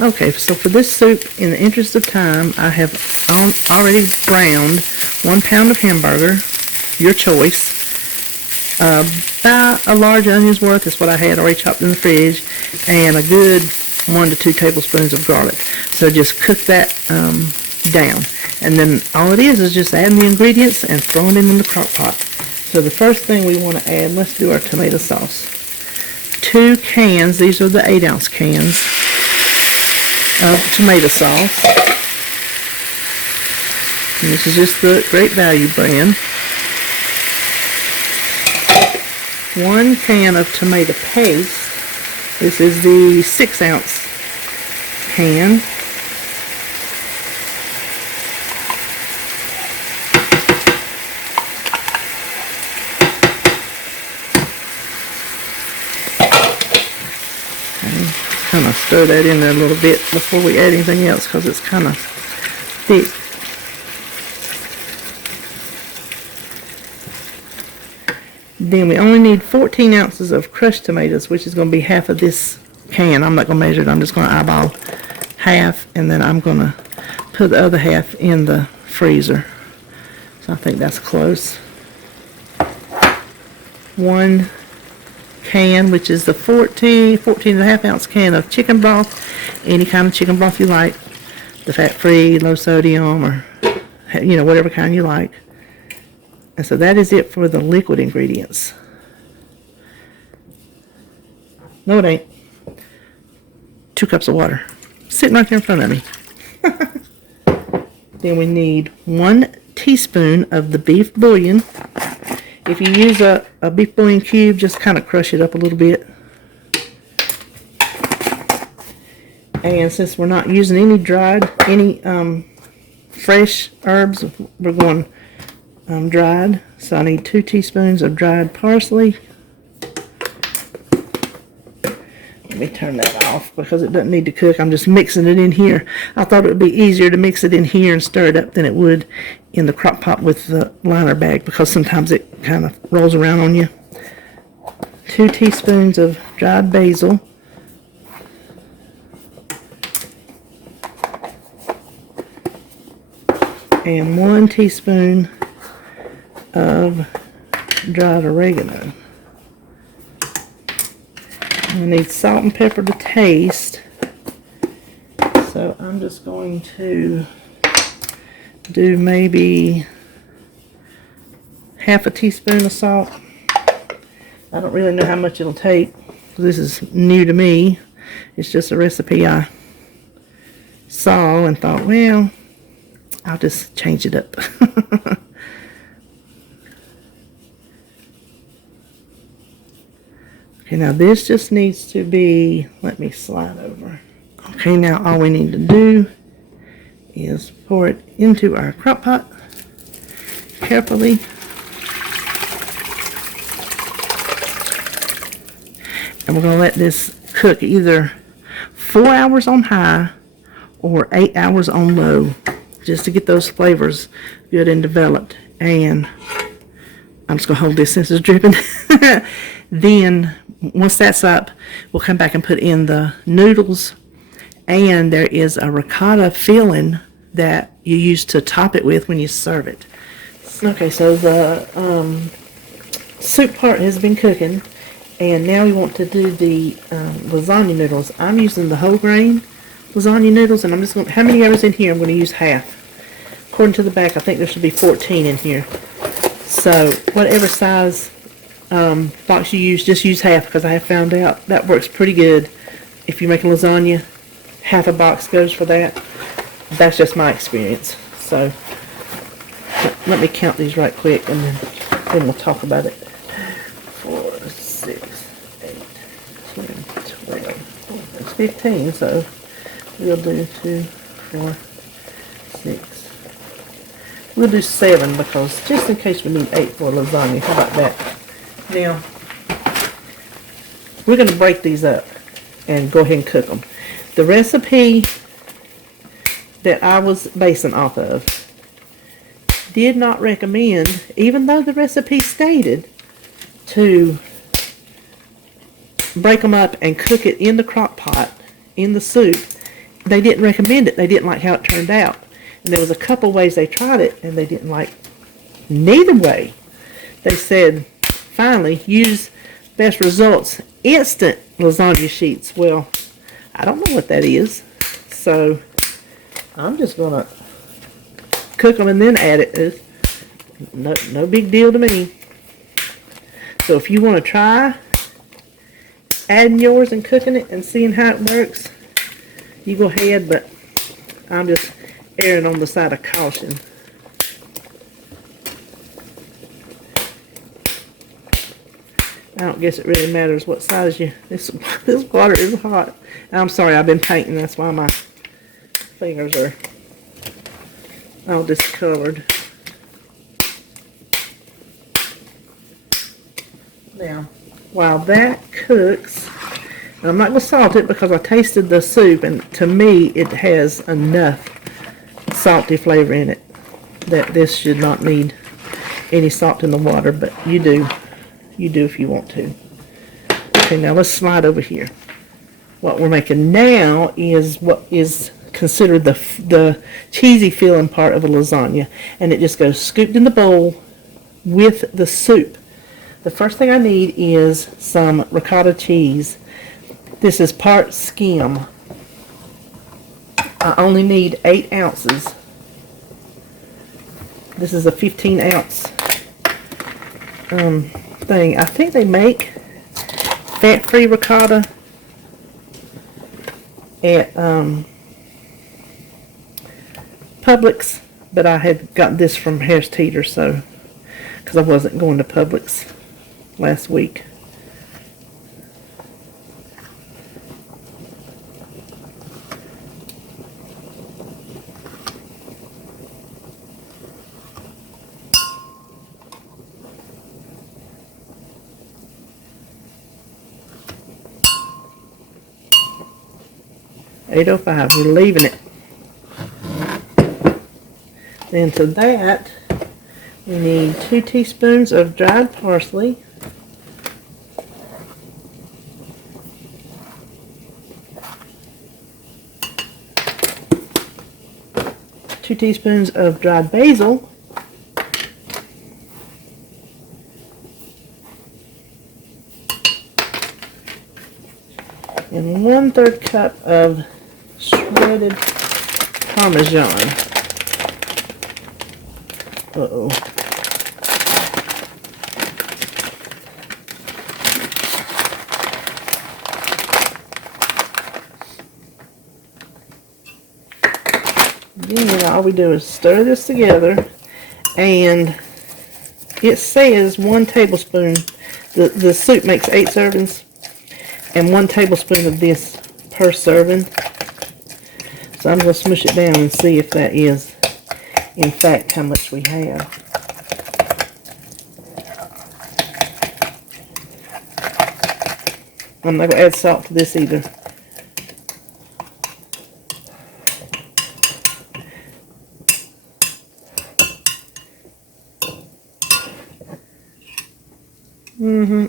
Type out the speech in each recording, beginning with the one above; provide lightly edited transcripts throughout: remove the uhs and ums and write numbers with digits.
Okay, so for this soup, in the interest of time, I have already browned 1 pound of hamburger, your choice. About a large onion's worth is what I had already chopped in the fridge, and a good 1 to 2 tablespoons of garlic. So just cook that down. And then all it is just adding the ingredients and throwing it in the crock pot. So the first thing we want to add, let's do our tomato sauce. 2 cans, these are the 8-ounce cans of tomato sauce. And this is just the Great Value brand. 1 can of tomato paste. This is the 6-ounce can. Kind of stir that in there a little bit before we add anything else because it's kind of thick. Then we only need 14 ounces of crushed tomatoes, which is going to be half of this can. I'm not going to measure it. I'm just going to eyeball half, and then I'm going to put the other half in the freezer. So I think that's close. 1 can, which is the 14 and a half ounce can of chicken broth, any kind of chicken broth you like, the fat-free, low sodium, or whatever kind you like. And so that is it for the liquid ingredients. No, it ain't. 2 cups of water sitting right there in front of me. Then we need 1 teaspoon of the beef bouillon. If you use a beef bouillon cube, just kind of crush it up a little bit. And since we're not using any fresh herbs, we're going dried. So I need 2 teaspoons of dried parsley. Let me turn that off because it doesn't need to cook. I'm just mixing it in here. I thought it would be easier to mix it in here and stir it up than it would in the crock pot with the liner bag because sometimes it kind of rolls around on you. 2 teaspoons of dried basil. And 1 teaspoon of dried oregano. I need salt and pepper to taste, so I'm just going to do maybe half a teaspoon of salt. I don't really know how much it'll take. This is new to me. It's just a recipe I saw and thought, well, I'll just change it up. Okay, now this just needs to be, let me slide over. Okay, now all we need to do is pour it into our crock pot carefully. And we're going to let this cook either 4 hours on high or 8 hours on low, just to get those flavors good and developed. And I'm just going to hold this since it's dripping. Then, once that's up, we'll come back and put in the noodles. And there is a ricotta filling that you use to top it with when you serve it. Okay, so the soup part has been cooking. And now we want to do the lasagna noodles. I'm using the whole grain lasagna noodles. And I'm just going to, how many hours in here? I'm going to use half. According to the back, I think there should be 14 in here. So, whatever size box you use, just use half, because I have found out that works pretty good. If you make a lasagna, half a box goes for that. That's just my experience. So let me count these right quick, and then we'll talk about it. 4, 6, 8, 10, 12. That's 15. So we'll do 2, 4, 6. We'll do 7 because just in case we need 8 for lasagna. How about that? Now, we're going to break these up and go ahead and cook them. The recipe that I was basing off of did not recommend, even though the recipe stated to break them up and cook it in the crock pot, in the soup, they didn't recommend it. They didn't like how it turned out. And there was a couple ways they tried it, and they didn't like neither way. They said, finally, use best results instant lasagna sheets. Well, I don't know what that is. So, I'm just going to cook them and then add it. It's no big deal to me. So, if you want to try adding yours and cooking it and seeing how it works, you go ahead, but I'm just erring on the side of caution. I don't guess it really matters what size you... This water is hot. I'm sorry, I've been painting. That's why my fingers are all discolored. Now, while that cooks, I'm not going to salt it because I tasted the soup, and to me, it has enough salty flavor in it that this should not need any salt in the water, but you do. You do if you want to. Okay, now let's slide over here. What we're making now is what is considered the cheesy filling part of a lasagna, and it just goes scooped in the bowl with the soup. The first thing I need is some ricotta cheese. This is part skim. I only need 8 ounces. This is a 15-ounce thing. I think they make fat-free ricotta at Publix, but I had got this from Harris Teeter, so because I wasn't going to Publix last week. $8.05. We're leaving it. Then to that, we need 2 teaspoons of dried parsley, 2 teaspoons of dried basil, and 1/3 cup of shredded Parmesan. Uh-oh. Then all we do is stir this together, and it says 1 tablespoon. The soup makes 8 servings, and 1 tablespoon of this per serving. So I'm going to smush it down and see if that is, in fact, how much we have. I'm not going to add salt to this either.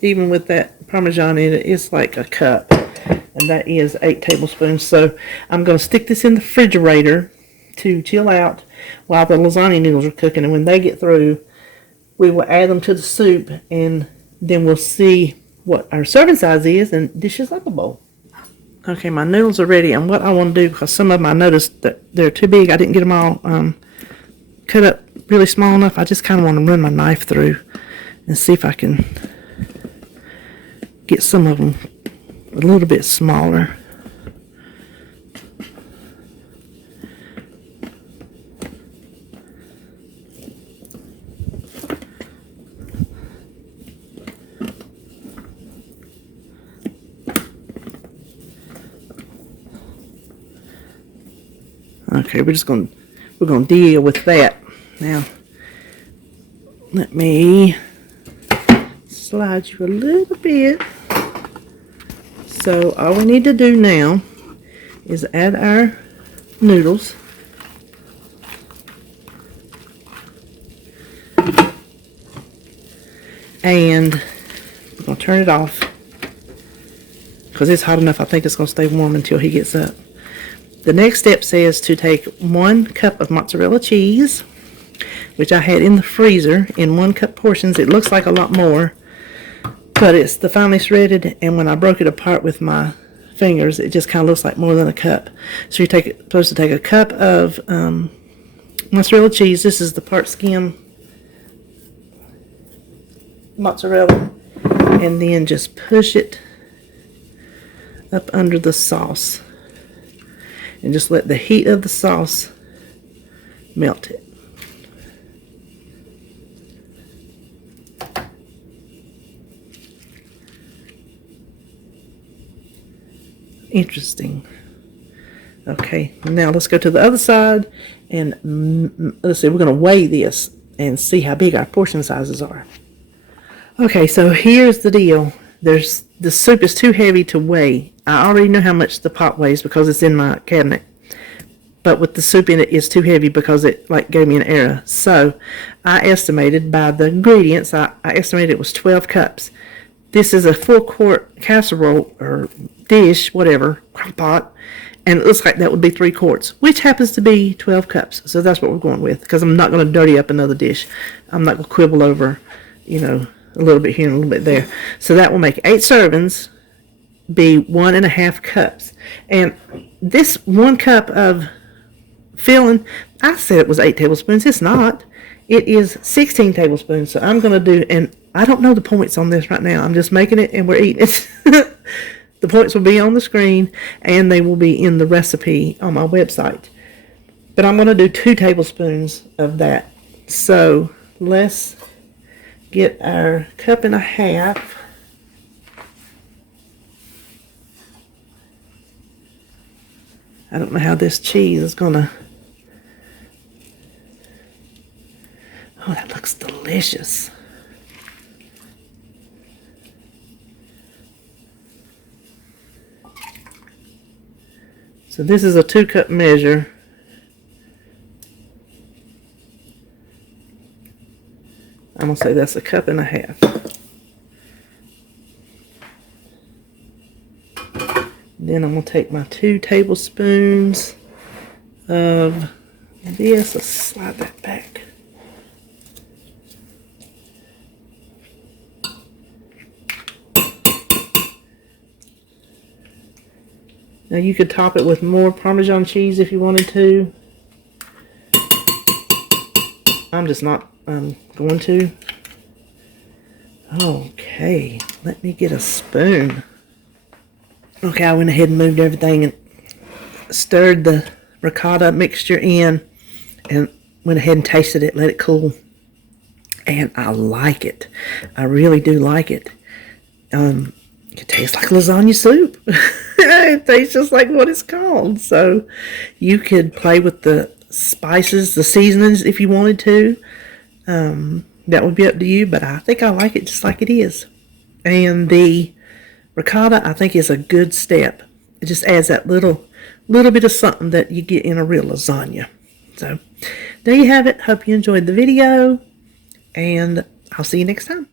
Even with that Parmesan in it, it's like a cup. And that is 8 tablespoons. So I'm going to stick this in the refrigerator to chill out while the lasagna noodles are cooking. And when they get through, we will add them to the soup, and then we'll see what our serving size is and dish this up a bowl. Okay, my noodles are ready. And what I want to do, because some of them I noticed that they're too big, I didn't get them all cut up really small enough. I just kind of want to run my knife through and see if I can get some of them a little bit smaller. Okay, we're gonna deal with that. Now, let me slide you a little bit. So all we need to do now is add our noodles. And we're going to turn it off because it's hot enough. I think it's going to stay warm until he gets up. the next step says to take 1 cup of mozzarella cheese, which I had in the freezer in 1 cup portions. It looks like a lot more, but it's the finely shredded, and when I broke it apart with my fingers, it just kind of looks like more than a cup. So you're supposed to take a cup of mozzarella cheese. This is the part skim mozzarella, and then just push it up under the sauce and just let the heat of the sauce melt it. Interesting. Okay, now let's go to the other side, and let's see, we're going to weigh this and see how big our portion sizes are. Okay, so here's the deal. The soup is too heavy to weigh. I already know how much the pot weighs because it's in my cabinet. But with the soup in it, it's too heavy because it gave me an error. So I estimated by the ingredients, I estimated it was 12 cups. This is a 4-quart casserole or dish, whatever, crockpot, and it looks like that would be 3 quarts, which happens to be 12 cups. So that's what we're going with, because I'm not going to dirty up another dish. I'm not going to quibble over, a little bit here and a little bit there. So that will make 8 servings, be 1.5 cups. And this 1 cup of filling, I said it was 8 tablespoons. It's not. It is 16 tablespoons. So I'm going to do, and I don't know the points on this right now. I'm just making it and we're eating it. The points will be on the screen and they will be in the recipe on my website. But I'm going to do 2 tablespoons of that. So let's get our 1.5 cups. I don't know how this cheese is going to... Oh, that looks delicious. So this is a 2-cup measure. I'm going to say that's 1.5 cups. Then I'm going to take my 2 tablespoons of this. Let's slide that back. Now you could top it with more Parmesan cheese if you wanted to. I'm just not going to. Okay, let me get a spoon. Okay, I went ahead and moved everything and stirred the ricotta mixture in and went ahead and tasted it, let it cool. And I like it. I really do like it. It tastes like lasagna soup. It tastes just like what it's called. So you could play with the spices, the seasonings if you wanted to. That would be up to you, but I think I like it just like it is. And the ricotta, I think, is a good step. It just adds that little bit of something that you get in a real lasagna. So there you have it. Hope you enjoyed the video, and I'll see you next time.